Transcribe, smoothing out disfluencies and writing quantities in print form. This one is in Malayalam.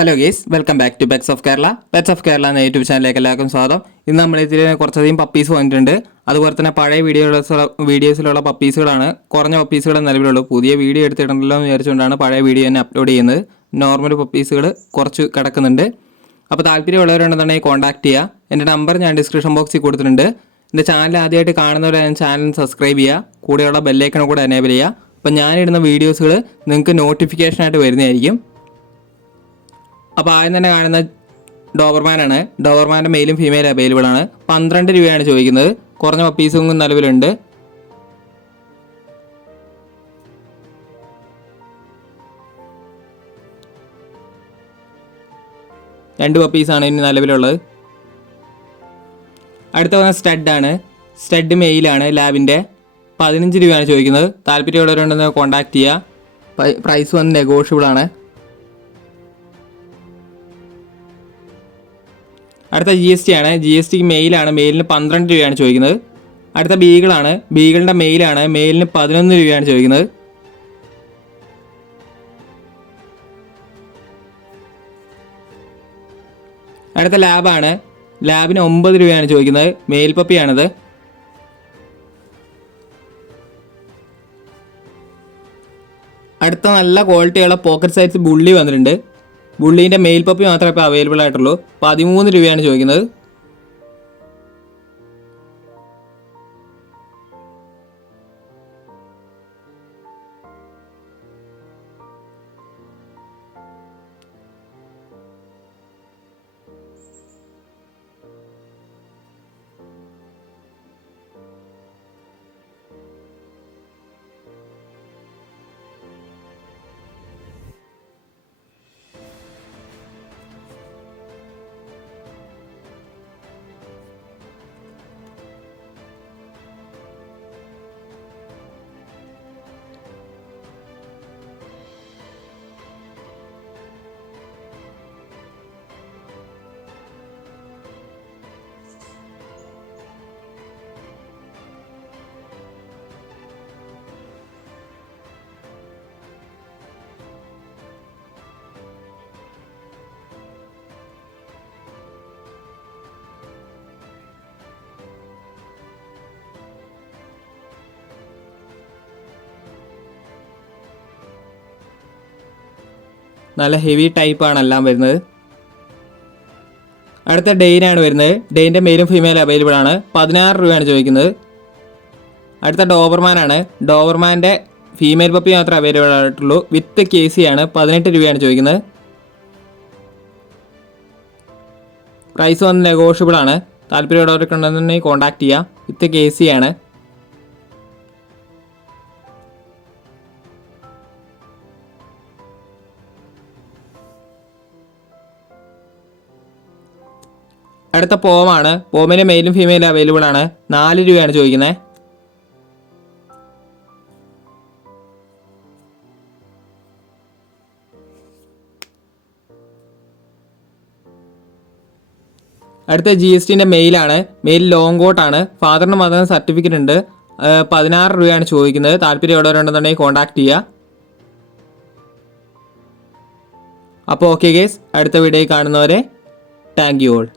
Hello guys, welcome back to pets of Kerala. Pets of Kerala എന്ന യൂട്യൂബ് ചാനലിലേക്ക് എല്ലാവർക്കും സ്വാഗതം. ഇന്ന് നമ്മൾ ഇതിൽ കുറച്ചധികം പപ്പീസ് വന്നിട്ടുണ്ട്. അതുപോലെ തന്നെ പഴയ വീഡിയോസിലുള്ള പപ്പീസുകളാണ്. കുറഞ്ഞ പപ്പീസുകൾ നിലവിലുള്ളൂ. പുതിയ വീഡിയോ എടുത്തിട്ടുണ്ടല്ലോ എന്ന് വിചാരിച്ചുകൊണ്ടാണ് പഴയ വീഡിയോ തന്നെ അപ്ലോഡ് ചെയ്യുന്നത്. നോർമൽ പപ്പീസുകൾ കുറച്ച് കിടക്കുന്നുണ്ട്. അപ്പോൾ താല്പര്യമുള്ളവരുണ്ടെന്നുണ്ടെങ്കിൽ കോൺടാക്ട് ചെയ്യുക. എൻ്റെ നമ്പർ ഞാൻ ഡിസ്ക്രിപ്ഷൻ ബോക്സിൽ കൊടുത്തിട്ടുണ്ട്. എൻ്റെ ചാനൽ ആദ്യമായിട്ട് കാണുന്നവരെ ചാനൽ സബ്സ്ക്രൈബ് ചെയ്യുക. കൂടെയുള്ള ബെല്ലൈക്കൺ കൂടെ എനേബിൾ ചെയ്യുക. അപ്പോൾ ഞാനിടുന്ന വീഡിയോസുകൾ നിങ്ങൾക്ക് നോട്ടിഫിക്കേഷനായിട്ട് വരുന്നതായിരിക്കും. അപ്പോൾ ആദ്യം തന്നെ കാണുന്ന ഡോബർമാനാണ്. ഡോബർമാൻ്റെ മെയിലും ഫീമെയിലും അവൈലബിൾ ആണ്. 12 രൂപയാണ് ചോദിക്കുന്നത്. കുറഞ്ഞ പപ്പീസും നിലവിലുണ്ട്. രണ്ട് പപ്പീസാണ് ഇനി നിലവിലുള്ളത്. അടുത്ത വന്ന സ്റ്റഡാണ്. സ്റ്റഡ് മെയിലാണ്. ലാബിൻ്റെ 15 രൂപയാണ് ചോദിക്കുന്നത്. താല്പര്യമുള്ളവരുണ്ടെന്ന് കോൺടാക്ട് ചെയ്യുക. പ്രൈസ് വന്ന് നെഗോഷ്യബിൾ ആണ്. അടുത്ത GST ആണ്. GST മെയിലാണ്. മെയിലിന് 12 രൂപയാണ് ചോദിക്കുന്നത്. അടുത്ത ബീഗിളാണ്. ബീഗിളിൻ്റെ മെയിലാണ്. മെയിലിന് 11 രൂപയാണ് ചോദിക്കുന്നത്. അടുത്ത ലാബാണ്. ലാബിന് 9 രൂപയാണ് ചോദിക്കുന്നത്. മെയിൽ പപ്പിയാണിത്. അടുത്ത നല്ല ക്വാളിറ്റിയുള്ള പോക്കറ്റ് സൈസ് ബുള്ളി വന്നിട്ടുണ്ട്. ബുള്ളീൻ്റെ മെയിൽ പപ്പി മാത്രമേ ഇപ്പോൾ അവൈലബിൾ ആയിട്ടുള്ളൂ. 13 രൂപയാണ് ചോദിക്കുന്നത്. നല്ല ഹെവി ടൈപ്പാണ് എല്ലാം വരുന്നത്. അടുത്ത ഡെയിനാണ് വരുന്നത്. ഡെയിൻ്റെ മെയിലും ഫീമെയിലും അവൈലബിൾ ആണ്. 16 രൂപയാണ് ചോദിക്കുന്നത്. അടുത്ത ഡോബർമാനാണ്. ഡോബർമാൻ്റെ ഫീമെയിൽ പപ്പി മാത്രമേ അവൈലബിൾ ആയിട്ടുള്ളൂ. വിത്ത് KC ആണ്. 18 രൂപയാണ് ചോദിക്കുന്നത്. പ്രൈസ് വന്ന് നെഗോഷ്യബിൾ ആണ്. താല്പര്യമുള്ളവർക്ക് ഉണ്ടെന്നുണ്ടെങ്കിൽ കോൺടാക്ട് ചെയ്യുക. വിത്ത് KC ആണ്. അടുത്ത പോമാണ്. പോമിൻ്റെ മെയിലും ഫീമെയിലും അവൈലബിൾ ആണ്. 4 രൂപയാണ് ചോദിക്കുന്നത്. അടുത്ത GSTൻ്റെ മെയിലാണ്. മെയിൽ ലോങ് കോട്ടാണ്. ഫാദറിന് മദറിന് സർട്ടിഫിക്കറ്റ് ഉണ്ട്. 16 രൂപയാണ് ചോദിക്കുന്നത്. താല്പര്യമുള്ളവരുണ്ടെന്നുണ്ടെങ്കിൽ കോൺടാക്ട് ചെയ്യുക. അപ്പോൾ ഓക്കെ ഗേസ്, അടുത്ത വീഡിയോയിൽ കാണുന്നവരെ താങ്ക് യു ഓൾ.